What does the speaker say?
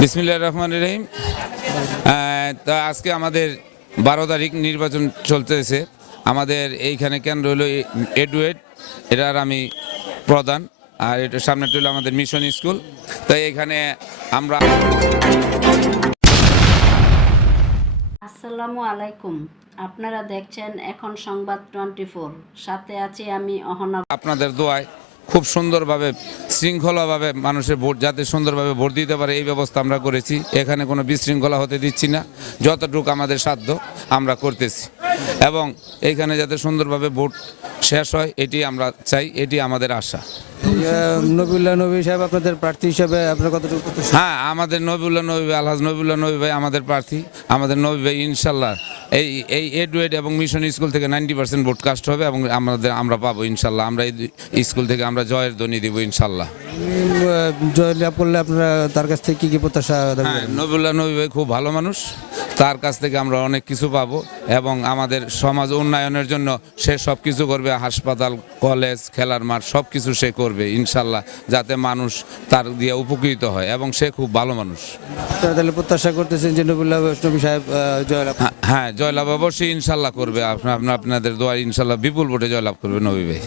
বিসমিল্লাহির রহমানির রহিম। তা আজকে আমাদের 12 তারিখ নির্বাচন চলতেছে। আমাদের এইখানে কেন্দ্র হলো এডুয়েট, এটার আমি প্রধান, আর এটা সামনেটা হলো আমাদের মিশন স্কুল। তাই এখানে আমরা আসসালামু আলাইকুম। আপনারা দেখছেন এখন সংবাদ 24, সাথে আছি আমি অহনা। আপনাদের দোয়ায় খুব সুন্দরভাবে শৃঙ্খলাভাবে মানুষের ভোট যাতে সুন্দরভাবে ভোট দিতে পারে এই ব্যবস্থা আমরা করেছি। এখানে কোনো বিশৃঙ্খলা হতে দিচ্ছি না, যতটুকু আমাদের সাধ্য আমরা করতেছি, এবং এইখানে যাতে সুন্দরভাবে ভোট শেষ হয় এটি আমরা চাই, এটি আমাদের আশা। নবিউল্লাহ নবী সাহেব আপনাদের প্রার্থী হিসেবে আপনার কতটুকু প্রত্যাশা? হ্যাঁ, আমাদের নবিউল্লাহ নবী ভাই, আলহাজ নবিউল্লাহ নবী ভাই আমাদের প্রার্থী। আমাদের নবী ভাই ইনশাল্লাহ এই এই এডুয়েট এবং মিশন স্কুল থেকে 90% ভোট কাস্ট হবে এবং আমরা পাবো ইনশাল্লাহ। আমরা এই স্কুল থেকে আমরা জয়ের ধ্বনি দিব ইনশাল্লাহ। জয়লাভ করলে আপনারা তার কাছ থেকে কি প্রত্যাশা? হ্যাঁ, নবিউল্লাহ নবী ভাই খুব ভালো মানুষ, তার কাছ থেকে আমরা অনেক কিছু পাবো এবং আমাদের সমাজ উন্নয়নের জন্য সে সব কিছু করবে। হাসপাতাল, কলেজ, খেলার মাঠ সব কিছু সে করবে ইনশাল্লাহ, যাতে মানুষ তার দিয়ে উপকৃত হয়, এবং সে খুব ভালো মানুষ। আপনারা তাহলে প্রত্যাশা করতেছেন যে নবিউল্লাহ নবী সাহেব জয়লাভ? হ্যাঁ, জয়লাভ অবশ্যই ইনশাল্লাহ করবে। আপনাদের দোয়া ইনশাল্লাহ বিপুল ভোটে জয়লাভ করবে নবী ভাই।